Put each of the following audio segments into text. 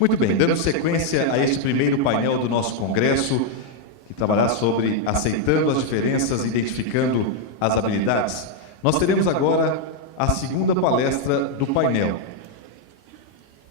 Muito bem, dando sequência a este primeiro painel do nosso congresso, que trabalhará sobre aceitando as diferenças, identificando as habilidades, nós teremos agora a segunda palestra do painel,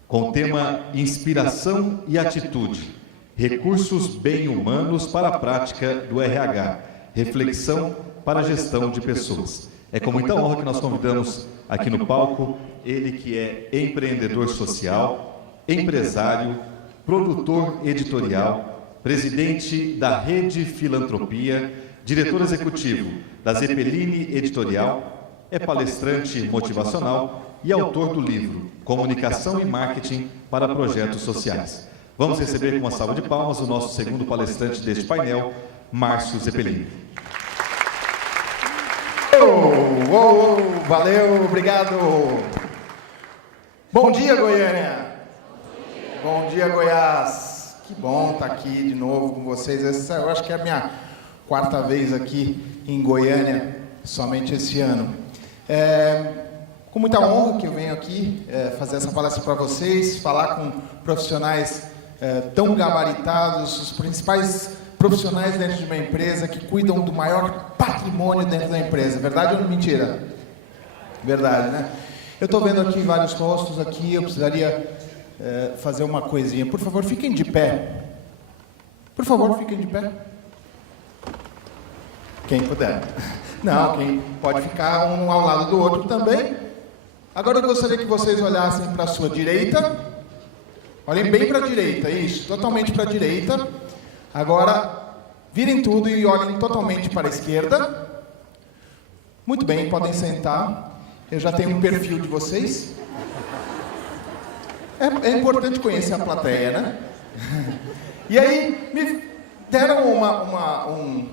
com o tema Inspiração e Atitude, recursos bem humanos para a prática do RH, reflexão para a gestão de pessoas. É com muita honra que nós convidamos aqui no palco ele que é empreendedor social, empresário, produtor editorial, presidente da Rede Filantropia, diretor executivo da Zeppelini Editorial, é palestrante motivacional e autor do livro Comunicação e Marketing para Projetos Sociais. Vamos receber com uma salva de palmas o nosso segundo palestrante deste painel, Márcio Zeppelini. Valeu, obrigado. Bom dia, Goiânia. Bom dia, Goiás. Que bom estar aqui de novo com vocês. Essa, eu acho que é a minha quarta vez aqui em Goiânia, somente esse ano. Com muita honra que eu venho aqui fazer essa palestra para vocês, falar com profissionais tão gabaritados, os principais profissionais dentro de uma empresa que cuidam do maior patrimônio dentro da empresa. Verdade ou mentira? Verdade, né? Eu estou vendo aqui vários rostos aqui, eu precisaria fazer uma coisinha. Por favor, fiquem de pé. Por favor, fiquem de pé. Quem puder. Não, quem pode ficar um ao lado do outro também. Agora eu gostaria que vocês olhassem para a sua direita. Olhem bem para a direita, isso, totalmente para a direita. Agora, virem tudo e olhem totalmente para a esquerda. Muito bem, podem sentar. Eu já tenho um perfil de vocês. É importante conhecer a plateia, né? E aí, me deram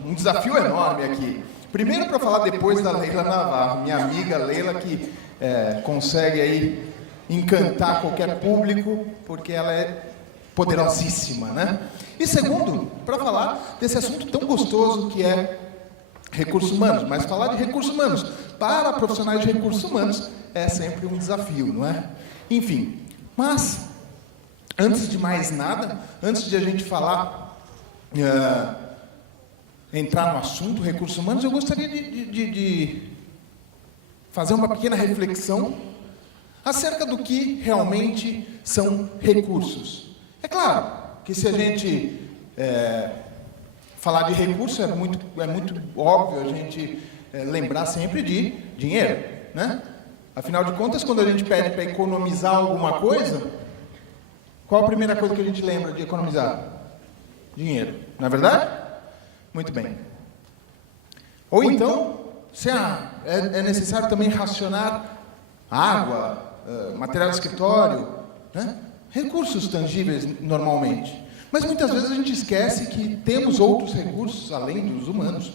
um desafio enorme aqui. Primeiro para falar depois da Leila Navarro, minha amiga Leila, que consegue aí encantar qualquer público, porque ela é poderosíssima, né? E segundo, para falar desse assunto tão gostoso que é recursos humanos. Mas falar de recursos humanos para profissionais de recursos humanos é sempre um desafio, não é? Enfim, mas antes de mais nada, antes de a gente falar, entrar no assunto recursos humanos, eu gostaria de fazer uma pequena reflexão acerca do que realmente são recursos. É claro que se a gente falar de recurso, é muito óbvio a gente lembrar sempre de dinheiro, né? Afinal de contas, quando a gente pede para economizar alguma coisa, qual a primeira coisa que a gente lembra de economizar? Dinheiro, não é verdade? Muito bem. Ou então, se é necessário também racionar água, material de escritório, né? Recursos tangíveis normalmente. Mas muitas vezes a gente esquece que temos outros recursos, além dos humanos,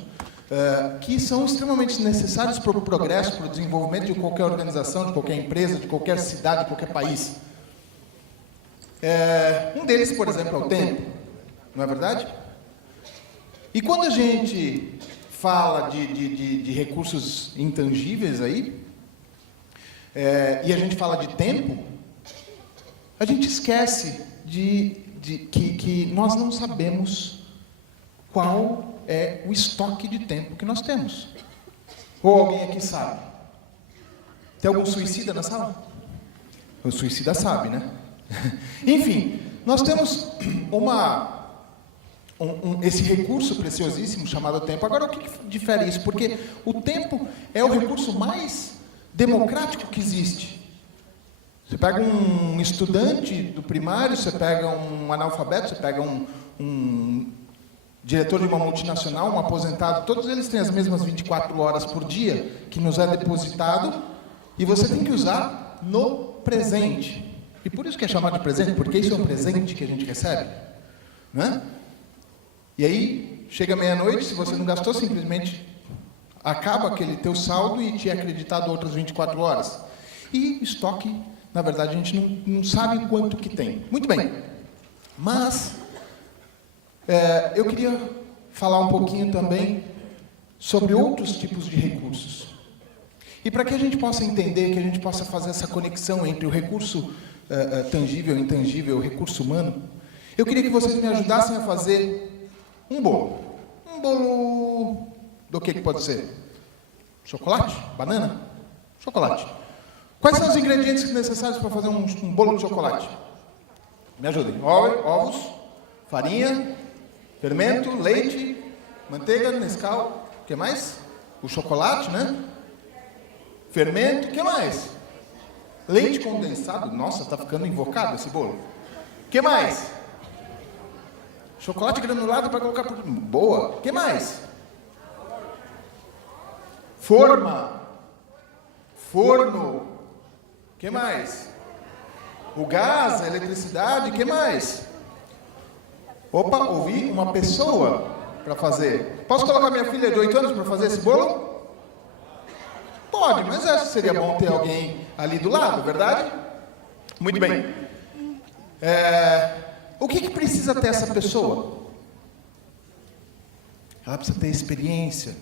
que são extremamente necessários para o progresso, para o desenvolvimento de qualquer organização, de qualquer empresa, de qualquer cidade, de qualquer país. Um deles, por exemplo, é o tempo, não é verdade? E quando a gente fala de recursos intangíveis aí, e a gente fala de tempo, a gente esquece que nós não sabemos qual é o estoque de tempo que nós temos. Ou alguém aqui sabe? Tem algum suicida na sala? O suicida sabe, né? Enfim, nós temos esse recurso preciosíssimo chamado tempo. Agora, o que difere isso? Porque o tempo é o recurso mais democrático que existe. Você pega um estudante do primário, você pega um analfabeto, você pega um diretor de uma multinacional, um aposentado, todos eles têm as mesmas 24 horas por dia que nos é depositado e você tem que usar no presente. E por isso que é chamado de presente, porque isso é um presente que a gente recebe, né? E aí, chega meia-noite, se você não gastou, simplesmente acaba aquele teu saldo e te é acreditado outras 24 horas. E estoque, na verdade, a gente não sabe quanto que tem. Muito bem, mas eu queria falar um pouquinho também sobre outros tipos de recursos. E para que a gente possa entender, que a gente possa fazer essa conexão entre o recurso tangível, intangível, recurso humano, eu queria que vocês me ajudassem a fazer um bolo. Um bolo do que pode ser? Chocolate? Banana? Chocolate. Quais são os ingredientes necessários para fazer um bolo de chocolate? Me ajudem. Ovos, farinha, fermento, leite, manteiga, Nescau. O que mais? O chocolate, né? Fermento. O que mais? Leite condensado. Nossa, está ficando invocado esse bolo. O que mais? Chocolate granulado para colocar por... Boa. O que mais? Forno. O que mais? O gás, a eletricidade, o que mais? Opa, ouvi uma pessoa para fazer. Posso colocar minha filha de 8 anos para fazer esse bolo? Pode, mas acho que seria bom ter alguém ali do lado, verdade? Muito bem. O que precisa ter essa pessoa? Ela precisa ter experiência,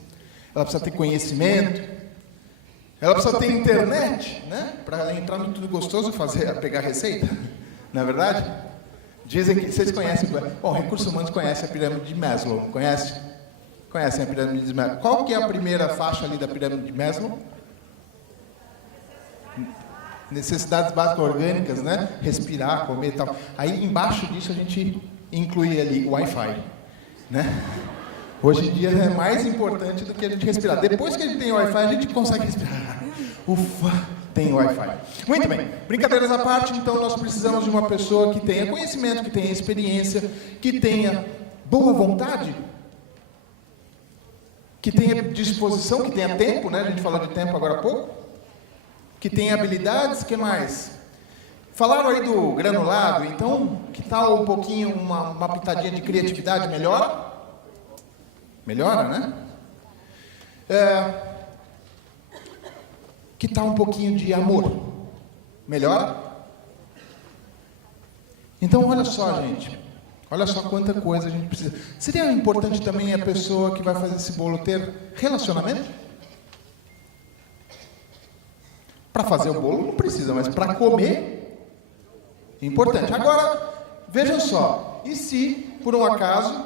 ela precisa ter conhecimento, ela precisa ter internet, né? Para ela entrar no Tudo Gostoso e pegar receita, não é verdade? Dizem que vocês conhecem, bom, Recursos Humanos conhece a pirâmide de Maslow, conhece? Conhecem a pirâmide de Maslow? Qual que é a primeira faixa ali da pirâmide de Maslow? Necessidades básicas orgânicas, né? Respirar, comer e tal. Aí embaixo disso a gente inclui ali o Wi-Fi, né? Hoje em dia é mais importante do que a gente respirar. Depois que a gente tem o Wi-Fi, a gente consegue respirar. Ufa, tem o Wi-Fi. Muito bem, brincadeiras à parte, então nós precisamos de uma pessoa que tenha conhecimento, que tenha experiência, que tenha boa vontade, que tenha disposição, que tenha tempo, né? A gente falou de tempo agora há pouco. Que tenha habilidades, que mais? Falaram aí do granulado, então, que tal um pouquinho, uma pitadinha de criatividade, melhora? Melhora, né? Que tal um pouquinho de amor? Melhora? Então, olha só, gente. Olha só quanta coisa a gente precisa. Seria importante também a pessoa que vai fazer esse bolo ter relacionamento? Para fazer o bolo não precisa, mas para comer, é importante. Agora, vejam só, e se, por um acaso,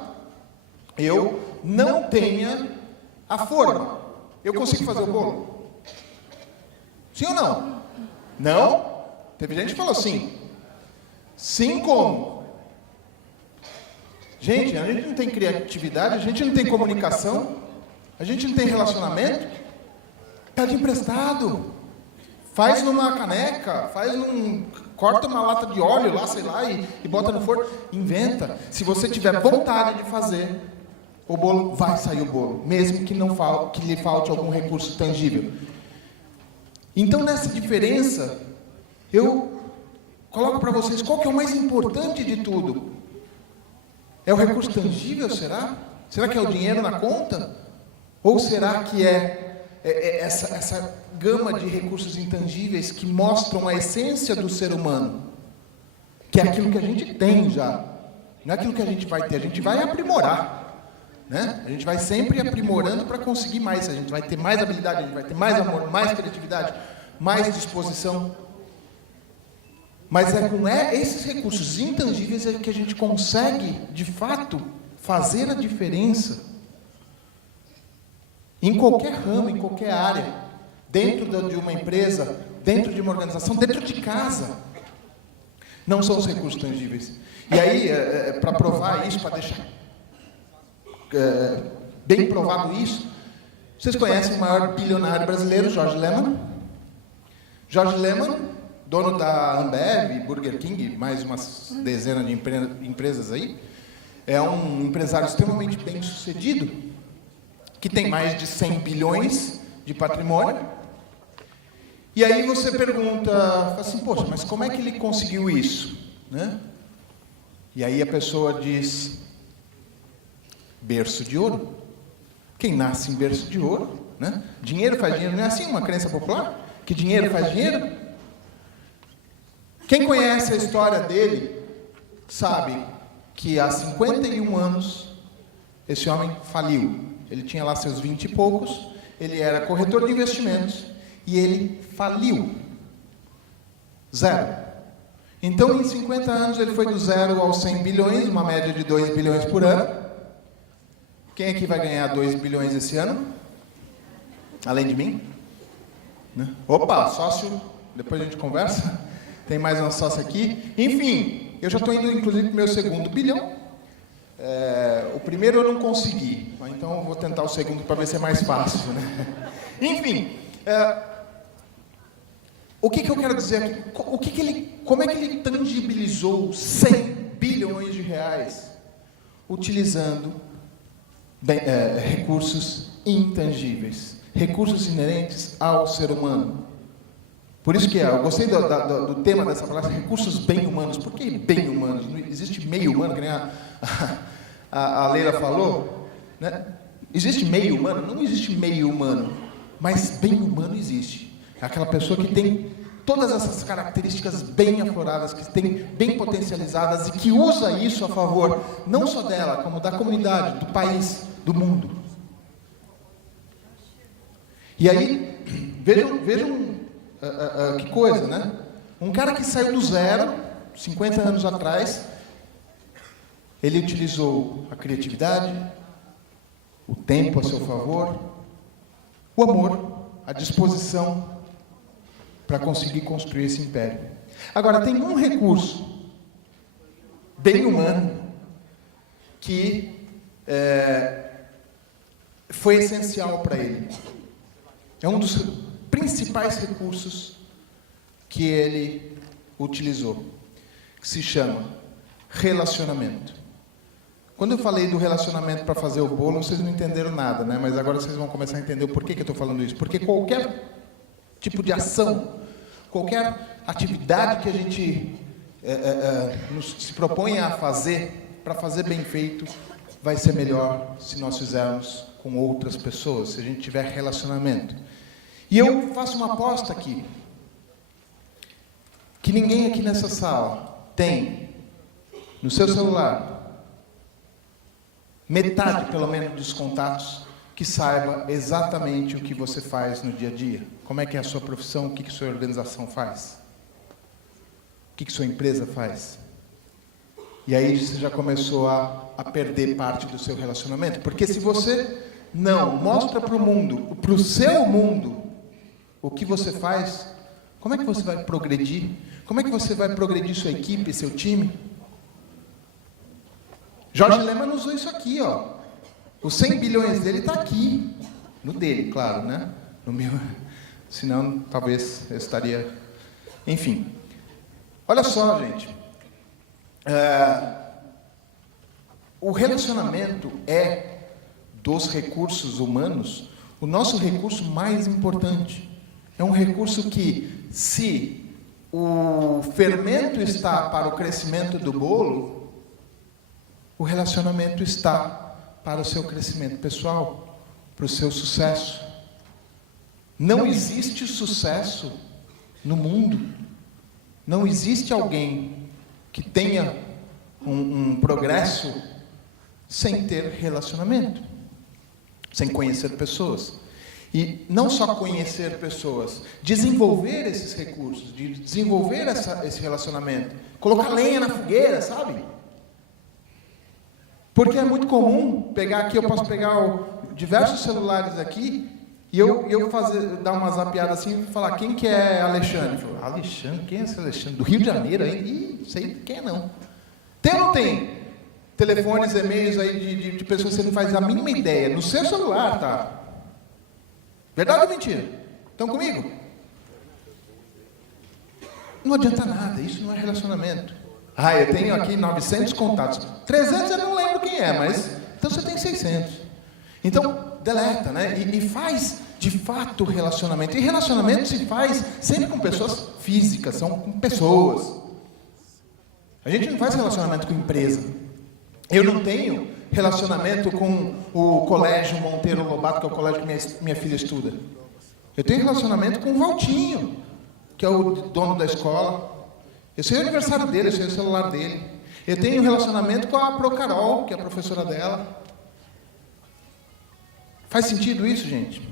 eu não tenha a forma? Eu consigo fazer o bolo? Sim ou não? Não? Teve gente que falou sim. Sim como? Gente, a gente não tem criatividade, a gente não tem comunicação, a gente não tem relacionamento, pede emprestado. Faz numa caneca, corta uma lata de óleo lá, sei lá, e bota no forno. Inventa. Se você tiver vontade de fazer o bolo, vai sair o bolo, mesmo que lhe falte algum recurso tangível. Então, nessa diferença, eu coloco para vocês qual que é o mais importante de tudo. É o recurso tangível, será? Será que é o dinheiro na conta? Ou será que é essa gama de recursos intangíveis que mostram a essência do ser humano, que é aquilo que a gente tem já, não é aquilo que a gente vai ter, a gente vai aprimorar, né? A gente vai sempre aprimorando para conseguir mais, a gente vai ter mais habilidade, a gente vai ter mais amor, mais criatividade, mais disposição, mas é com esses recursos intangíveis que a gente consegue, de fato, fazer a diferença em qualquer ramo, em qualquer área, dentro de uma empresa, dentro de uma organização, dentro de casa. Não são os recursos tangíveis. E aí, para provar isso, para deixar bem provado isso, vocês conhecem o maior bilionário brasileiro, Jorge Lehmann? Jorge Lehmann, dono da Ambev, Burger King, mais umas dezenas de empresas aí, é um empresário extremamente bem sucedido, que tem mais de 100 bilhões de patrimônio. E aí você pergunta, assim, poxa, mas como é que ele conseguiu isso? Né? E aí a pessoa diz, berço de ouro. Quem nasce em berço de ouro, né? Dinheiro faz dinheiro, não é assim uma crença popular? Que dinheiro faz dinheiro? Quem conhece a história dele, sabe que há 51 anos, esse homem faliu. Ele tinha lá seus 20 e poucos, ele era corretor de investimentos e ele faliu. Zero. Então, em 50 anos, ele foi do 0 aos 100 bilhões, uma média de 2 bilhões por ano. Quem aqui vai ganhar 2 bilhões esse ano? Além de mim? Opa, sócio, depois a gente conversa. Tem mais uma sócia aqui. Enfim, eu já estou indo, inclusive, para o meu segundo bilhão. O primeiro eu não consegui, então eu vou tentar o segundo para ver se é mais fácil, né? Enfim, o que eu quero dizer aqui? Como é que ele tangibilizou 100 bilhões de reais utilizando recursos intangíveis, recursos inerentes ao ser humano? Por isso que eu gostei do tema dessa palestra, recursos bem humanos. Por que bem humanos? Não existe meio humano, que nem a Leila falou, né? Existe meio humano? Não existe meio humano, mas bem humano existe. É aquela pessoa que tem todas essas características bem afloradas, que tem bem potencializadas e que usa isso a favor, não só dela, como da comunidade, do país, do mundo. E aí, vejam que coisa, né? Um cara que saiu do 0, 50 anos atrás, ele utilizou a criatividade, o tempo a seu favor, o amor, a disposição para conseguir construir esse império. Agora, tem um recurso bem humano que foi essencial para ele. É um dos principais recursos que ele utilizou, que se chama relacionamento. Quando eu falei do relacionamento para fazer o bolo, vocês não entenderam nada, né? Mas agora vocês vão começar a entender o porquê que eu estou falando isso. Porque qualquer tipo de ação, qualquer atividade que a gente se propõe a fazer, para fazer bem feito, vai ser melhor se nós fizermos com outras pessoas, se a gente tiver relacionamento. E eu faço uma aposta aqui, que ninguém aqui nessa sala tem no seu celular metade, pelo menos, dos contatos que saiba exatamente o que você faz no dia a dia. Como é que é a sua profissão, o que sua organização faz, o que sua empresa faz. E aí você já começou a perder parte do seu relacionamento. Porque se você não mostra para o mundo, para o seu mundo, o que você faz, como é que você vai progredir? Como é que você vai progredir sua equipe, seu time? Jorge Lehmann usou isso aqui, ó. Os 100 bilhões dele está aqui. No dele, claro, né? No meu. Senão, talvez eu estaria... Enfim. Olha só, gente. O relacionamento é, dos recursos humanos, o nosso recurso mais importante. É um recurso que, se o fermento está para o crescimento do bolo, o relacionamento está para o seu crescimento pessoal, para o seu sucesso. Não existe sucesso no mundo. Não existe alguém que tenha um progresso sem ter relacionamento, sem conhecer pessoas. E não só conhecer pessoas, desenvolver esses recursos, desenvolver esse relacionamento, colocar lenha na fogueira, sabe? Porque é muito comum pegar aqui, eu posso pegar diversos celulares aqui e eu dar uma zapeada assim e falar, quem que é Alexandre? Falo, Alexandre? Quem é esse Alexandre? Do Rio de Janeiro, hein? Ih, não sei quem é não. Tem ou não tem? Telefones, e-mails aí de pessoas que você não faz a mínima ideia. No seu celular, tá? Verdade ou mentira? Estão comigo? Não adianta nada, isso não é relacionamento. Eu tenho aqui 900 contatos. 300 eu não lembro quem é, mas... Então você tem 600. Então, deleta, né? E faz, de fato, relacionamento. E relacionamento se faz sempre com pessoas físicas, são com pessoas. A gente não faz relacionamento com empresa. Eu não tenho relacionamento com o colégio Monteiro Lobato, que é o colégio que minha filha estuda. Eu tenho relacionamento com o Valtinho, que é o dono da escola. Eu sei o aniversário dele, eu sei o celular dele. Eu tenho relacionamento com a Pro Carol, que é a professora dela. Faz sentido isso, gente?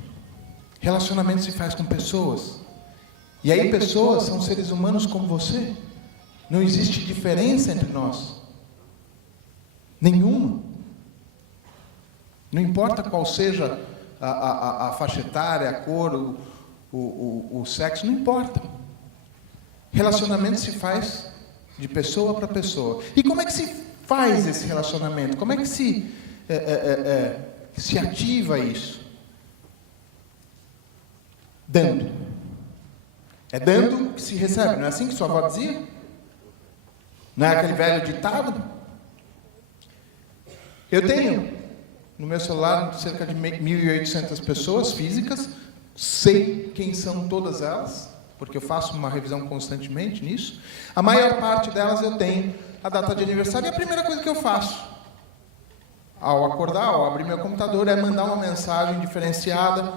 Relacionamento se faz com pessoas. E aí pessoas são seres humanos como você. Não existe diferença entre nós. Nenhuma. Não importa qual seja a faixa etária, a cor, o sexo, não importa. Relacionamento se faz de pessoa para pessoa. E como é que se faz esse relacionamento? Como é que se ativa isso? Dando. É dando que se recebe. Não é assim que sua avó dizia? Não é aquele velho ditado? Eu tenho no meu celular cerca de 1.800 pessoas físicas. Sei quem são todas elas, porque eu faço uma revisão constantemente nisso. A maior parte delas eu tenho a data de aniversário. E a primeira coisa que eu faço, ao acordar, ao abrir meu computador, é mandar uma mensagem diferenciada,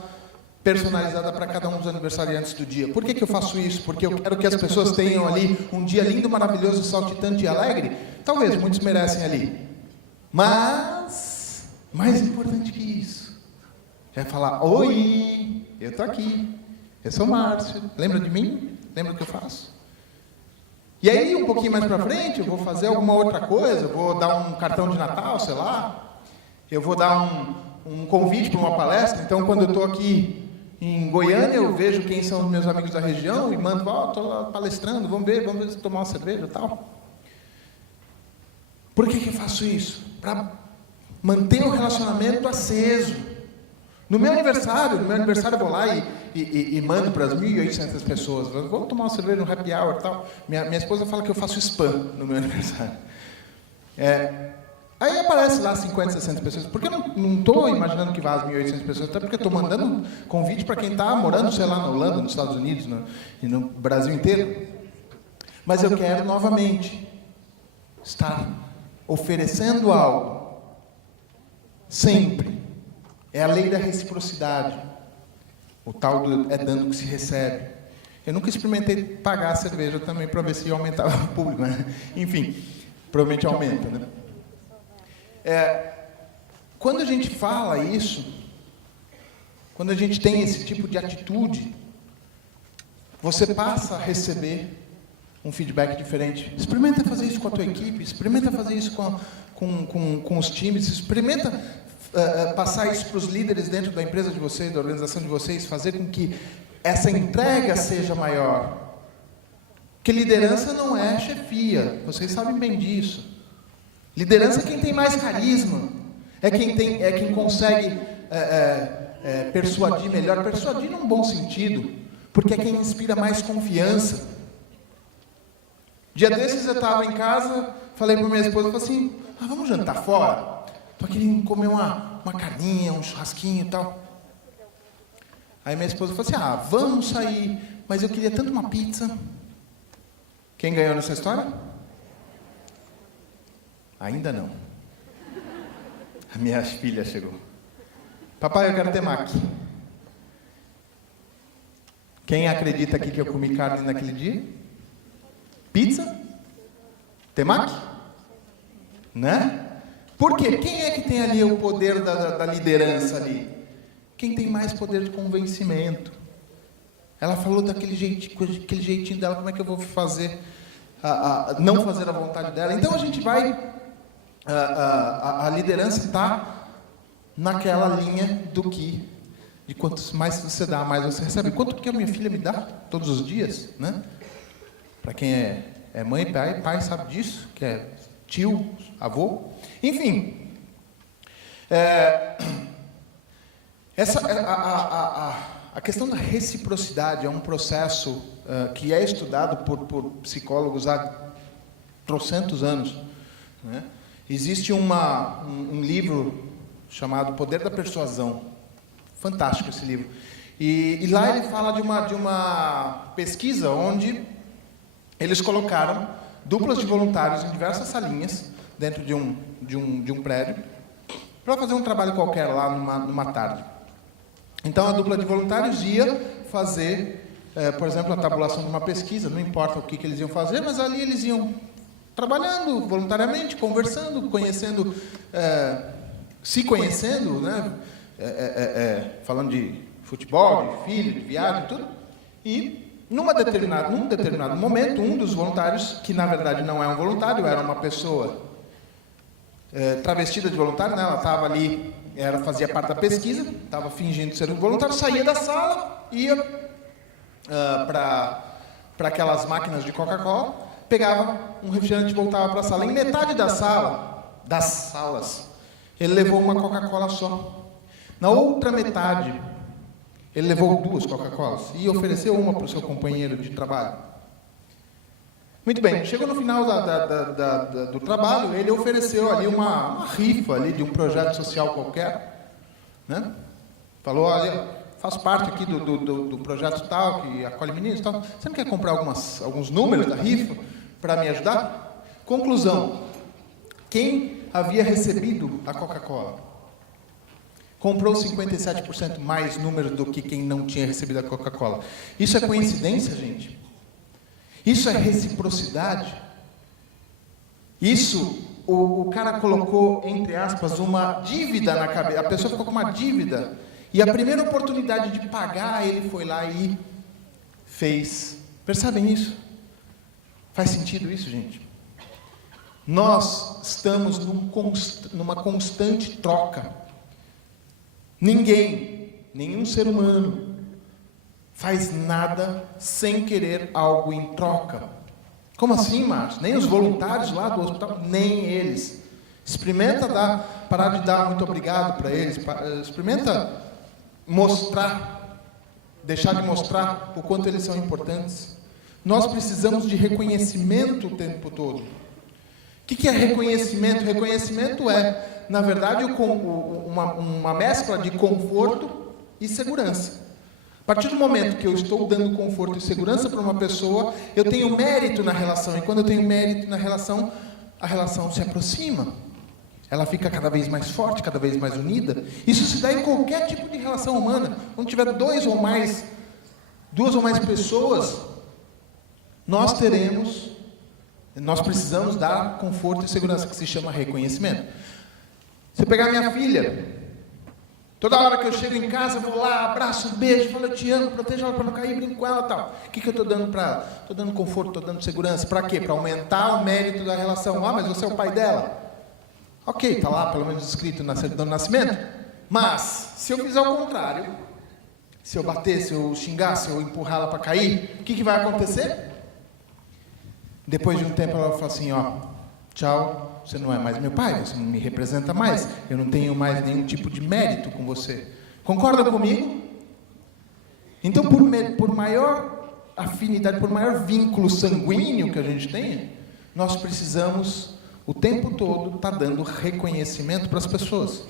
personalizada para cada um dos aniversariantes do dia. Por que eu faço isso? Porque eu quero que as pessoas tenham ali um dia lindo, maravilhoso, saltitante e alegre? Talvez, muitos merecem ali. Mas, mais importante que isso, é falar: oi, eu estou aqui, eu sou Márcio, lembra de mim? Lembra do que eu faço? E aí, um pouquinho mais para frente, eu vou fazer alguma outra coisa, eu vou dar um cartão de Natal, sei lá, eu vou dar um convite para uma palestra. Então, quando eu estou aqui em Goiânia, eu vejo quem são os meus amigos da região e mando: estou lá palestrando, vamos ver se tomar uma cerveja e tal. Por que eu faço isso? Para manter o relacionamento aceso. No meu aniversário eu vou lá e mando para as 1.800 pessoas: vamos tomar uma cerveja no happy hour e tal. Minha esposa fala que eu faço spam no meu aniversário. Aí aparece lá 50, 60 pessoas. Porque eu não estou imaginando que vá as 1.800 pessoas, até porque estou mandando convite para quem está morando, sei lá, na Holanda, nos Estados Unidos, e no Brasil inteiro. Mas eu quero novamente estar oferecendo algo. Sempre. É a lei da reciprocidade. O tal do é dando que se recebe. Eu nunca experimentei pagar a cerveja também para ver se aumentava o público, né? Enfim, provavelmente aumenta, né? Quando a gente fala isso, quando a gente tem esse tipo de atitude, você passa a receber um feedback diferente. Experimenta fazer isso com a tua equipe, experimenta fazer isso com os times, experimenta passar isso para os líderes dentro da empresa de vocês, da organização de vocês, fazer com que essa entrega seja maior. Porque liderança não é chefia, vocês sabem bem disso. Liderança é quem tem mais carisma, é quem consegue persuadir melhor, persuadir num bom sentido, porque é quem inspira mais confiança. Dia desses eu estava em casa, falei para minha esposa, falei assim: vamos jantar fora? Estou querendo comer uma carninha, um churrasquinho e tal. Aí minha esposa falou assim: vamos sair, mas eu queria tanto uma pizza. Quem ganhou nessa história? Ainda não. A minha filha chegou. Papai, eu quero temaki. Quem acredita aqui que eu comi carne naquele dia? Pizza? Temaki? Né? Por quê? Quem é que tem ali o poder da liderança ali? Quem tem mais poder de convencimento. Ela falou daquele jeitinho dela, como é que eu vou fazer, não fazer a vontade dela? Então a gente vai, a liderança está naquela linha de quanto mais você dá, mais você recebe. Quanto que a minha filha me dá todos os dias, né? Para quem é mãe, pai sabe disso, que é tio, avô. Enfim, a questão da reciprocidade é um processo que é estudado por psicólogos há trocentos anos, né? Existe um livro chamado Poder da Persuasão. Fantástico esse livro. E lá ele fala de uma pesquisa onde eles colocaram duplas de voluntários em diversas salinhas dentro de um prédio para fazer um trabalho qualquer lá numa tarde. Então a dupla de voluntários ia fazer, por exemplo, a tabulação de uma pesquisa, não importa o que eles iam fazer, mas ali eles iam trabalhando voluntariamente, conversando, conhecendo, se conhecendo, né? Falando de futebol, de filho, de viagem, tudo, e num determinado momento, um dos voluntários, que na verdade não é um voluntário, era uma pessoa travestida de voluntário, né? Ela estava ali, fazia parte da pesquisa, estava fingindo ser um voluntário, saía da sala, ia para aquelas máquinas de Coca-Cola, pegava um refrigerante e voltava para a sala. Em metade das salas, ele levou uma Coca-Cola só. Na outra metade, ele levou 2 Coca-Colas e ofereceu uma para o seu companheiro de trabalho. Muito bem, chegou no final do trabalho, ele ofereceu ali uma rifa ali de um projeto social qualquer, né? Falou, olha, faço parte aqui do projeto tal, que acolhe meninos e tal. Você não quer comprar alguns números da rifa para me ajudar? Conclusão, quem havia recebido a Coca-Cola comprou 57% mais números do que quem não tinha recebido a Coca-Cola. Isso é coincidência, gente? Isso é reciprocidade? Isso, o cara colocou, entre aspas, uma dívida na cabeça. A pessoa ficou com uma dívida. E a primeira oportunidade de pagar, ele foi lá e fez. Percebem isso? Faz sentido isso, gente? Nós estamos numa constante troca. Nenhum ser humano faz nada sem querer algo em troca. Como assim, Márcio? Nem os voluntários lá do hospital, nem eles. Experimenta parar de dar muito obrigado para eles. Experimenta deixar de mostrar o quanto eles são importantes. Nós precisamos de reconhecimento o tempo todo. O que é reconhecimento? Reconhecimento é, na verdade, uma mescla de conforto e segurança. A partir do momento que eu estou dando conforto e segurança para uma pessoa, eu tenho mérito na relação. E quando eu tenho mérito na relação, a relação se aproxima. Ela fica cada vez mais forte, cada vez mais unida. Isso se dá em qualquer tipo de relação humana. Quando tiver duas ou mais pessoas, nós precisamos dar conforto e segurança, que se chama reconhecimento. Se eu pegar minha filha, toda hora que eu chego em casa, eu vou lá, abraço, beijo, falo, eu te amo, protejo ela para não cair, brinco com ela e tal. O que eu estou dando para ela? Estou dando conforto, estou dando segurança. Para quê? Para aumentar o mérito da relação. Ah, mas você é o pai dela. Ok, está lá, pelo menos escrito na certidão de nascimento. Mas, se eu fizer o contrário, se eu bater, se eu xingar, se eu empurrar ela para cair, o que vai acontecer? Depois de um tempo ela fala assim, ó, tchau, você não é mais meu pai, você não me representa mais, eu não tenho mais nenhum tipo de mérito com você. Concorda comigo? Então, por maior afinidade, por maior vínculo sanguíneo que a gente tenha, nós precisamos, o tempo todo, estar dando reconhecimento para as pessoas.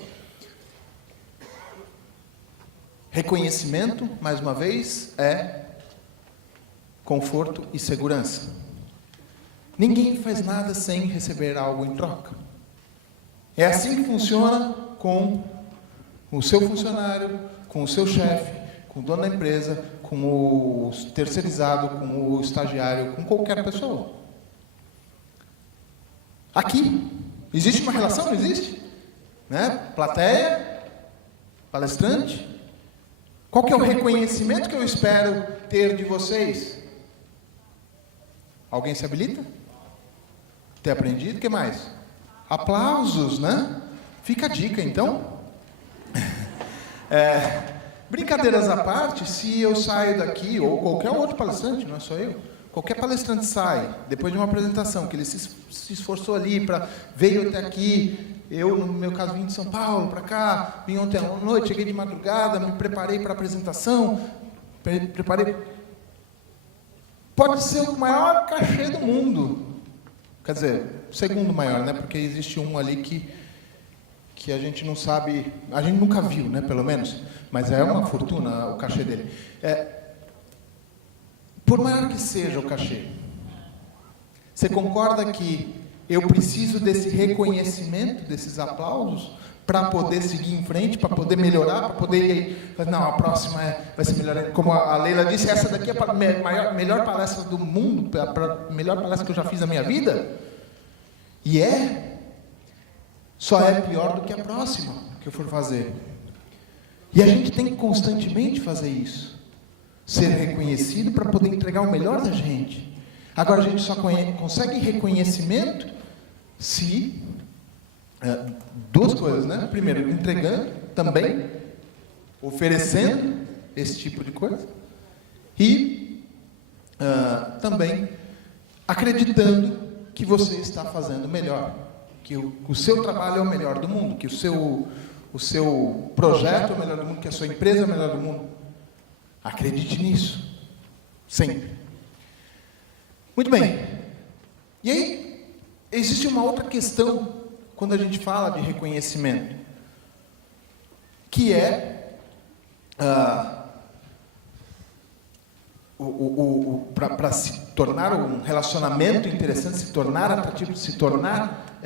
Reconhecimento, mais uma vez, é conforto e segurança. Ninguém faz nada sem receber algo em troca. É assim que funciona com o seu funcionário, com o seu chefe, com o dono da empresa, com o terceirizado, com o estagiário, com qualquer pessoa. Aqui, existe uma relação, não existe? Né? Plateia, palestrante. Qual que é o reconhecimento que eu espero ter de vocês? Alguém se habilita? Ter aprendido? O que mais? Aplausos, né? Fica a dica, então. Brincadeiras à parte, se eu saio daqui, ou qualquer outro palestrante, não é só eu, qualquer palestrante sai, depois de uma apresentação, que ele se esforçou ali, veio até aqui, eu, no meu caso, vim de São Paulo para cá, vim ontem à noite, cheguei de madrugada, me preparei para a apresentação, pode ser o maior cachê do mundo. Quer dizer, o segundo maior, né? Porque existe um ali que a gente não sabe, a gente nunca viu, né? Pelo menos, mas é uma fortuna o cachê dele. Por maior que seja o cachê, você concorda que eu preciso desse reconhecimento, desses aplausos, para poder seguir em frente, para poder melhorar, para poder... Não, a próxima vai ser melhor. Como a Leila disse, essa daqui é a melhor palestra do mundo, a melhor palestra que eu já fiz na minha vida. E só é pior do que a próxima que eu for fazer. E a gente tem que constantemente fazer isso. ser reconhecido para poder entregar o melhor da gente. Agora, a gente só consegue reconhecimento se... duas coisas, né? Primeiro, entregando também, oferecendo esse tipo de coisa, e também acreditando que você está fazendo melhor, que o seu trabalho é o melhor do mundo, que o seu projeto é o melhor do mundo, que a sua empresa é o melhor do mundo. Acredite nisso, sempre. Muito bem. E aí, existe uma outra questão quando a gente fala de reconhecimento, que é para se tornar um relacionamento interessante, se tornar atrativo, se tornar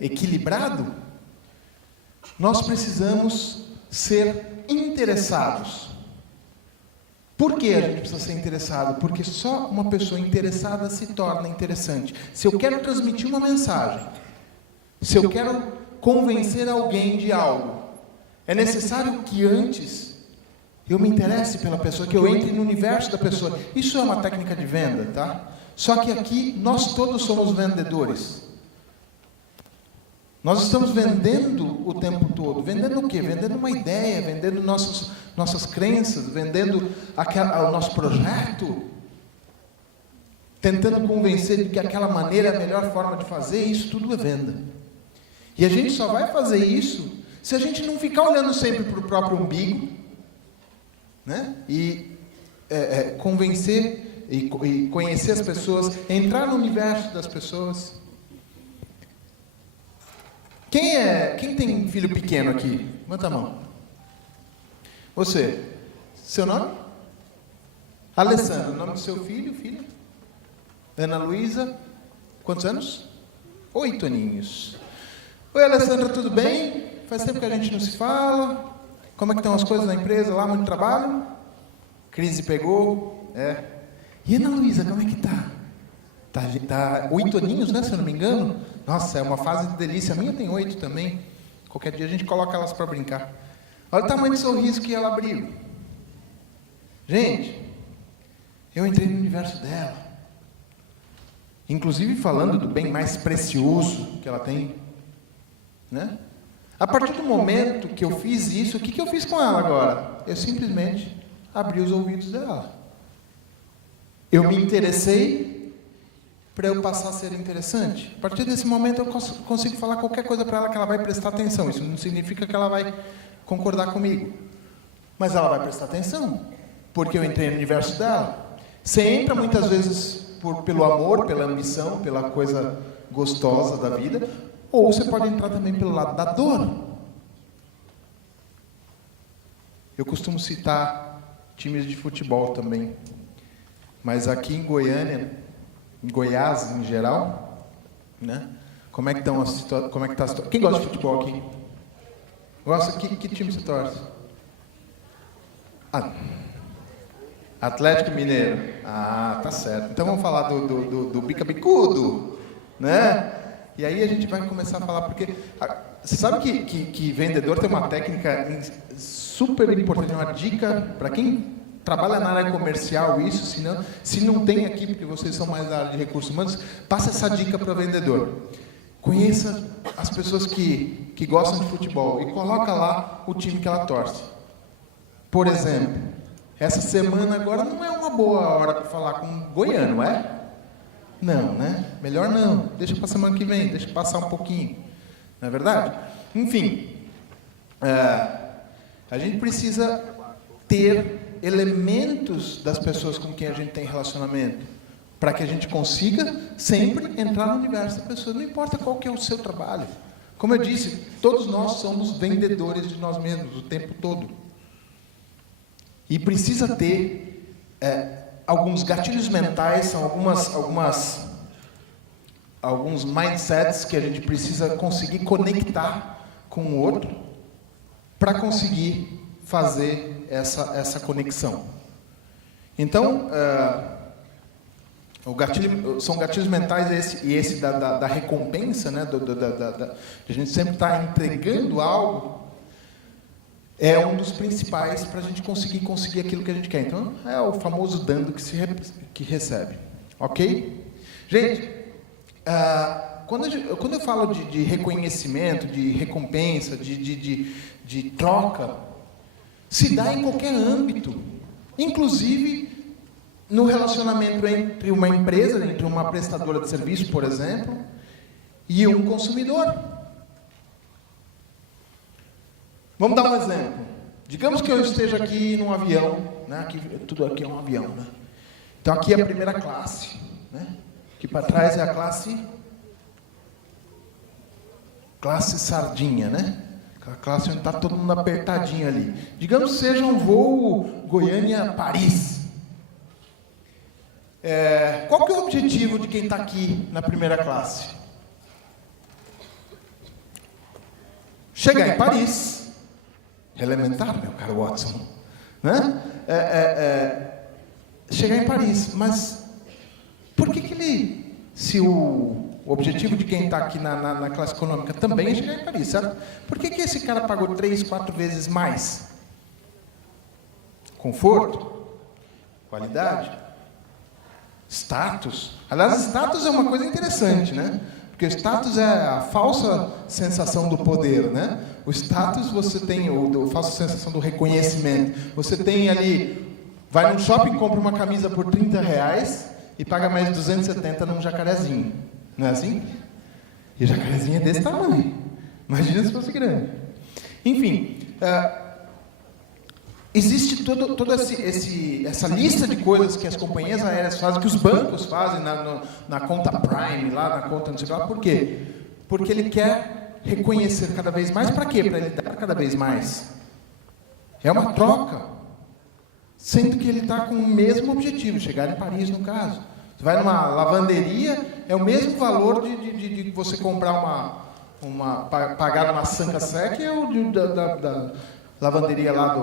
equilibrado, nós precisamos ser interessados. Por que a gente precisa ser interessado? Porque só uma pessoa interessada se torna interessante. Se eu quero transmitir uma mensagem, se eu quero convencer alguém de algo, é necessário que antes eu me interesse pela pessoa, que eu entre no universo da pessoa. Isso é uma técnica de venda, tá? Só que aqui nós todos somos vendedores. Nós estamos vendendo o tempo todo. Vendendo o quê? Vendendo uma ideia, vendendo nossas crenças, vendendo o nosso projeto, tentando convencer de que aquela maneira é a melhor forma de fazer. Isso tudo é venda. E a gente só vai fazer isso se a gente não ficar olhando sempre para o próprio umbigo, né? E convencer e conhecer as pessoas, entrar no universo das pessoas. Quem tem filho pequeno aqui? Levanta a mão. Você. Seu nome? Alessandro. O nome do seu filho, filha? Ana Luísa. Quantos anos? 8 aninhos. Oi, Alessandra, tudo bem? Faz tempo que a gente não se fala. Como é que estão as coisas na empresa lá? Muito trabalho? Crise pegou? E Ana Luísa, como é que tá? Tá 8 aninhos, né, se eu não me engano? Nossa, é uma fase de delícia. A minha tem 8 também. Qualquer dia a gente coloca elas para brincar. Olha o tamanho do sorriso que ela abriu. Gente, eu entrei no universo dela. Inclusive falando do bem mais precioso que ela tem, né? A partir do momento que eu fiz isso, o que eu fiz com ela agora? Eu simplesmente abri os ouvidos dela. Eu me interessei para eu passar a ser interessante. A partir desse momento eu consigo falar qualquer coisa para ela que ela vai prestar atenção. Isso não significa que ela vai concordar comigo, mas ela vai prestar atenção, porque eu entrei no universo dela. Você entra muitas vezes pelo amor, pela ambição, pela coisa gostosa da vida, ou você pode entrar também pelo lado da dor. Eu costumo citar times de futebol também, mas aqui em Goiânia, em Goiás em geral, né? Como é que está a situação? Quem gosta de futebol aqui? Gosta? Que time você torce? Atlético Mineiro. Ah, tá certo. Então vamos falar do bica-bicudo, né? E aí a gente vai começar a falar, porque você sabe que vendedor tem uma técnica super importante, uma dica para quem trabalha na área comercial, isso, se não tem aqui, porque vocês são mais da área de recursos humanos, passa essa dica para o vendedor. Conheça as pessoas que gostam de futebol e coloca lá o time que ela torce. Por exemplo, essa semana agora não é uma boa hora para falar com um goiano, é? Não, né? Melhor não. Deixa para a semana que vem, deixa passar um pouquinho. Não é verdade? Enfim, a gente precisa ter elementos das pessoas com quem a gente tem relacionamento, para que a gente consiga sempre entrar no universo da pessoa, não importa qual que é o seu trabalho. Como eu disse, todos nós somos vendedores de nós mesmos o tempo todo. E precisa ter alguns gatilhos mentais, são alguns mindsets que a gente precisa conseguir conectar com o outro para conseguir fazer essa conexão. Então, são gatilhos mentais esse da recompensa, né? A gente sempre está entregando algo. é um dos principais para a gente conseguir aquilo que a gente quer. Então, é o famoso dando que recebe. Ok? Gente, quando eu falo de reconhecimento, de recompensa, de troca, se dá em qualquer âmbito, inclusive no relacionamento entre uma empresa, entre uma prestadora de serviço, por exemplo, e um consumidor. Vamos dar um exemplo. Digamos que eu esteja aqui num avião, né? Tudo aqui é um avião, né? Então aqui é a primeira classe, né? Aqui para trás é a classe sardinha, né? A classe onde está todo mundo apertadinho ali. Digamos que seja um voo Goiânia-Paris. Qual que é o objetivo de quem está aqui na primeira classe? Chegar em Paris. Elementar, meu caro Watson. Né? Chegar em Paris. Mas por que ele... Se o objetivo de quem está aqui na classe econômica também é chegar em Paris, certo? Por que esse cara pagou 3, 4 vezes mais? Conforto? Qualidade? Status? Aliás, status é uma coisa interessante, né? Porque o status é a falsa sensação do poder, né? O status você tem, a falsa sensação do reconhecimento. Você tem ali, vai num shopping, compra uma camisa por R$30 e paga mais 270 num jacarezinho. Não é assim? E o jacarezinho é desse tamanho. Imagina se fosse grande. Enfim, existe toda essa lista de coisas que as companhias aéreas fazem, que os bancos fazem na conta Prime, lá na conta não sei lá. Por quê? Porque ele quer reconhecer cada vez mais. Para quê? Para ele dar cada vez mais. É uma troca. Sendo que ele está com o mesmo objetivo, chegar em Paris, no caso. Você vai numa lavanderia, é o mesmo valor de você comprar pagar uma Sanka Sec ou da lavanderia lá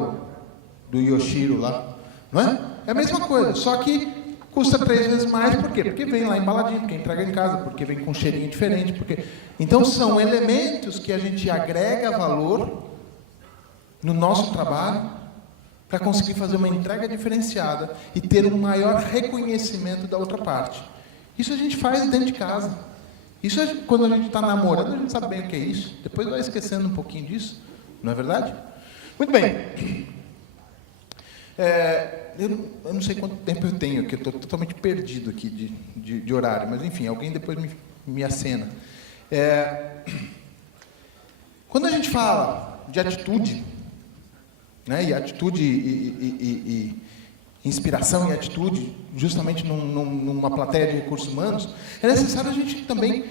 do Yoshiro lá, não é? É a mesma coisa, só que custa 3 vezes mais, por quê? Porque vem lá embaladinho, porque entrega em casa, porque vem com um cheirinho diferente, Então são elementos que a gente agrega valor no nosso trabalho para conseguir fazer uma entrega diferenciada e ter um maior reconhecimento da outra parte. Isso a gente faz dentro de casa. Isso quando a gente está namorando, a gente sabe bem o que é isso. Depois vai esquecendo um pouquinho disso, não é verdade? Muito bem. Eu não sei quanto tempo eu tenho aqui, eu estou totalmente perdido aqui de horário, mas enfim, alguém depois me acena. Quando a gente fala de atitude, né, e atitude e inspiração e atitude, justamente numa plateia de recursos humanos, é necessário a gente também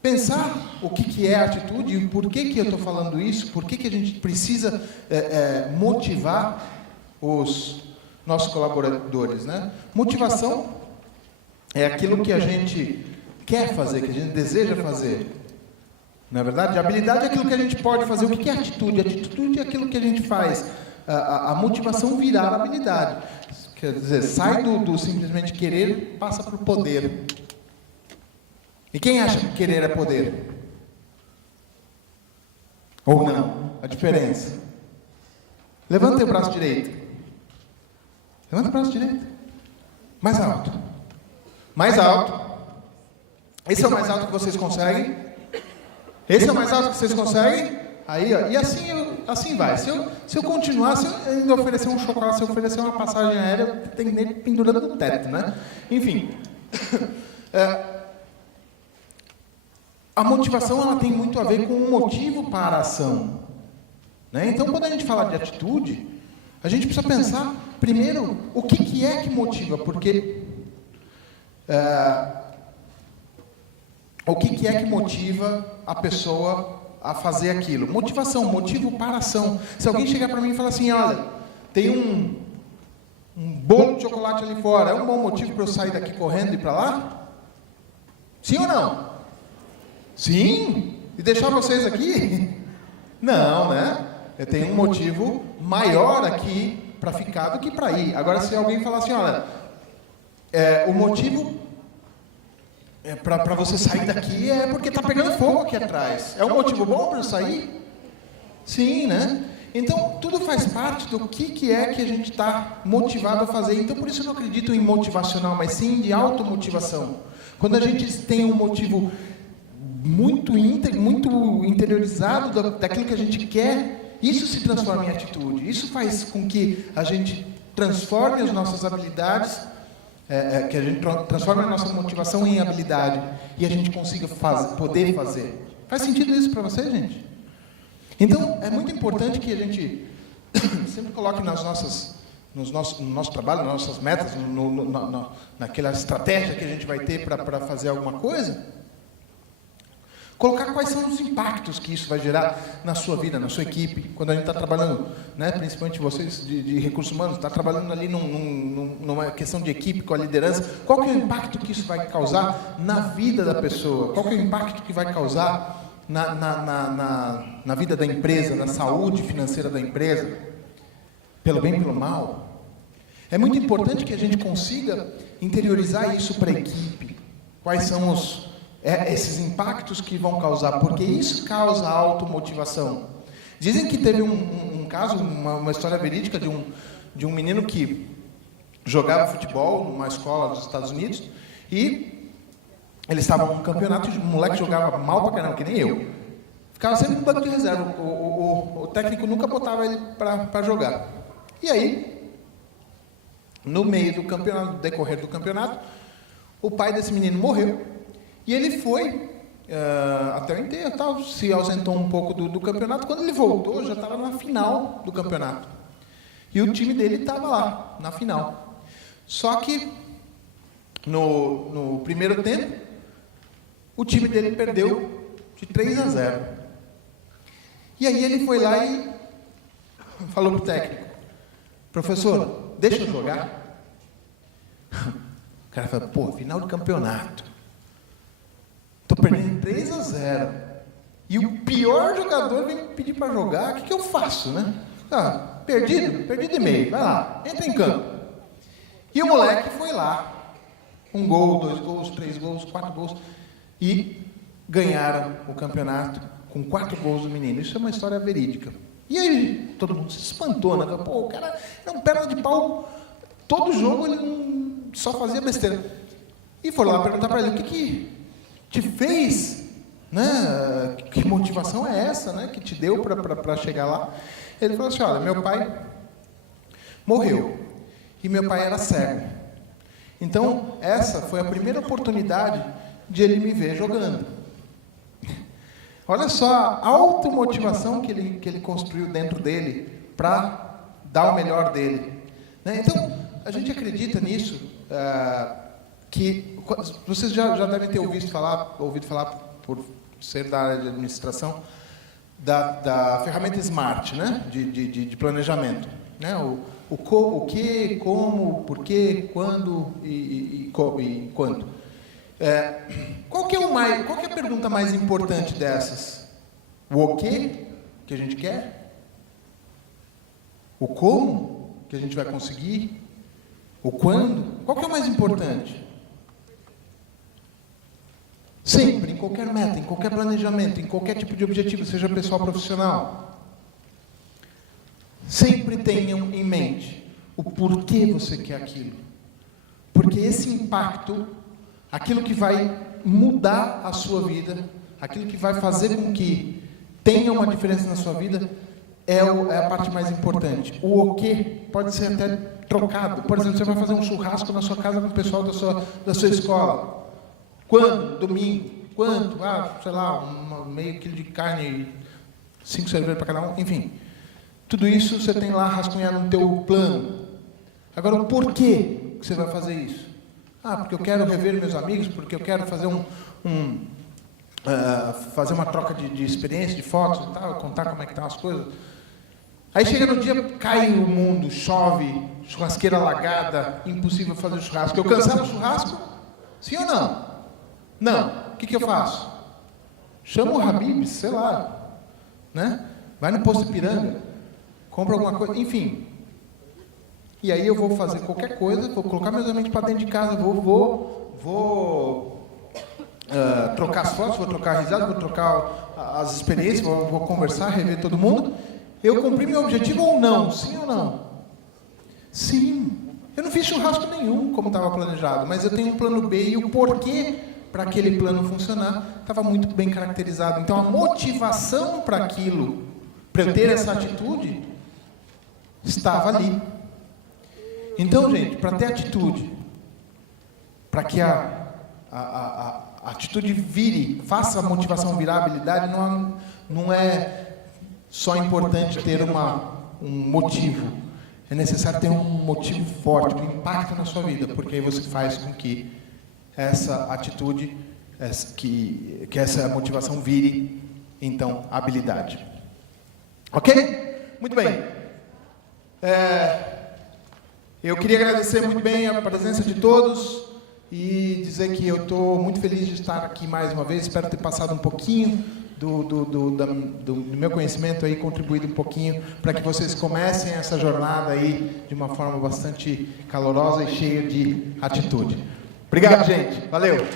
pensar o que é atitude e por que eu estou falando isso, por que a gente precisa motivar os nossos colaboradores, né? Motivação é aquilo que a gente quer fazer, que a gente deseja fazer. Não é verdade? A habilidade é aquilo que a gente pode fazer. O que é atitude? A atitude é aquilo que a gente faz. A motivação virar habilidade. Quer dizer, sai do simplesmente querer, passa para o poder. E quem acha que querer é poder? Ou não? A diferença. Levanta o braço direito. Levanta o braço direito. Mais alto. Mais alto. Esse é o mais alto que vocês conseguem? Esse é o mais alto que vocês conseguem? Aí, ó, e assim vai. Se eu continuar, se eu ainda oferecer um chocolate, se eu oferecer uma passagem aérea, tem nele pendurando no teto, né? Enfim. A motivação ela tem muito a ver com o motivo para a ação. Né? Então, quando a gente fala de atitude, a gente precisa pensar, primeiro, o que é que motiva, porque... o que é que motiva a pessoa a fazer aquilo? Motivação, motivo para a ação. Se alguém chegar para mim e falar assim, olha, tem um bolo de chocolate ali fora, é um bom motivo para eu sair daqui correndo e ir para lá? Sim ou não? Sim? E deixar vocês aqui? Não, né? Eu tenho um motivo maior aqui para ficar do que para ir. Agora, se alguém falar assim, olha, o motivo para você sair daqui é porque está pegando fogo aqui atrás. É um motivo bom para eu sair? Sim, né? Então, tudo faz parte do que é que a gente está motivado a fazer. Então, por isso eu não acredito em motivacional, mas sim de automotivação. Quando a gente tem um motivo muito interiorizado daquilo que a gente quer, isso se transforma em atitude. Isso faz com que a gente transforme as nossas habilidades, que a gente transforme a nossa motivação em habilidade e a gente consiga poder fazer. Faz sentido isso para você, gente? Então, é muito importante que a gente sempre coloque no nosso trabalho, nas nossas metas, naquela estratégia que a gente vai ter para fazer alguma coisa, colocar quais são os impactos que isso vai gerar na sua vida, na sua equipe, quando a gente está trabalhando, né, principalmente vocês de recursos humanos, está trabalhando ali numa questão de equipe, com a liderança, qual que é o impacto que isso vai causar na vida da pessoa, qual que é o impacto que vai causar na vida da empresa, na saúde financeira da empresa, pelo bem e pelo mal. É muito importante que a gente consiga interiorizar isso para a equipe. Quais são esses impactos que vão causar? Porque isso causa automotivação. Dizem que teve um caso, uma história verídica de um menino que jogava futebol numa escola dos Estados Unidos e eles estavam num campeonato e o moleque jogava mal pra caramba, que nem eu. Ficava sempre no banco de reserva. O técnico nunca botava ele para jogar. E aí, no meio do campeonato, no decorrer do campeonato, o pai desse menino morreu. E ele foi até o enterro, tal, se ausentou um pouco do campeonato. Quando ele voltou, já estava na final do campeonato. E o time dele estava lá, na final. Só que, no primeiro tempo, o time dele perdeu de 3-0. E aí ele foi lá e falou pro técnico: professor, deixa eu jogar? O cara falou: pô, final de campeonato. Tô perdendo 3-0. E o pior jogador vem me pedir para jogar, o que eu faço, né? Perdido e meio, vai lá, entra em campo. E o moleque foi lá. 1 gol, 2 gols, 3 gols, 4 gols. E ganharam o campeonato com 4 gols do menino. Isso é uma história verídica. E aí, todo mundo se espantou, né? Pô, o cara era um perna de pau. Todo jogo ele só fazia besteira. E foram lá perguntar para ele: o que te fez? Né? Que motivação é essa, né? Que te deu para chegar lá? Ele falou assim: olha, meu pai morreu. E meu pai era cego. Então, essa foi a primeira oportunidade de ele me ver jogando. Olha só a automotivação que ele construiu dentro dele para dar o melhor dele. Né? Então, a gente acredita nisso, que vocês já devem ter ouvido falar, por ser da área de administração, da ferramenta SMART, né? de planejamento. Né? O que, como, porquê, quando e quanto. Qual que é a pergunta mais importante dessas? O que a gente quer? O como que a gente vai conseguir? O quando? Qual que é o mais importante? Sempre, em qualquer meta, em qualquer planejamento, em qualquer tipo de objetivo, seja pessoal ou profissional, sempre tenham em mente o porquê você quer aquilo. Porque esse impacto, aquilo que vai mudar a sua vida, aquilo que vai fazer com que tenha uma diferença na sua vida, é a parte mais importante. O que pode ser até trocado. Por exemplo, você vai fazer um churrasco na sua casa com o pessoal da sua escola. Quando? Domingo. Quanto? Sei lá, meio quilo de carne, 5 cervejas para cada um, enfim. Tudo isso você tem lá rascunhado no teu plano. Agora, o porquê que você vai fazer isso? Porque eu quero rever meus amigos, porque eu quero fazer fazer uma troca de experiência, de fotos e tal, contar como é que estão as coisas. Aí chega no dia, cai o mundo, chove, churrasqueira alagada, impossível fazer churrasco. Eu cancelo o churrasco? Sim ou não? Não. O que eu faço? Chamo o Habib, sei lá, né? Vai no posto Ipiranga, compra alguma coisa, enfim. E aí eu vou fazer qualquer coisa, vou colocar meus amigos para dentro de casa, vou trocar as fotos, vou trocar a risada, vou trocar as experiências, vou conversar, rever todo mundo. Eu cumpri meu objetivo ou não? Sim ou não? Sim. Eu não fiz churrasco nenhum, como estava planejado, mas eu tenho um plano B e o porquê para aquele plano funcionar estava muito bem caracterizado. Então, a motivação para aquilo, para eu ter essa atitude, estava ali. Então, gente, para ter atitude, para que a atitude vire, faça a motivação virar habilidade, não é só importante ter um motivo. É necessário ter um motivo forte, um impacto na sua vida, porque aí você faz com que essa atitude, que essa motivação vire, então, habilidade. Ok? Muito bem. Eu queria agradecer muito bem a presença de todos e dizer que eu estou muito feliz de estar aqui mais uma vez. Espero ter passado um pouquinho do meu conhecimento aí, contribuído um pouquinho para que vocês comecem essa jornada aí de uma forma bastante calorosa e cheia de atitude. Obrigado, gente. Valeu.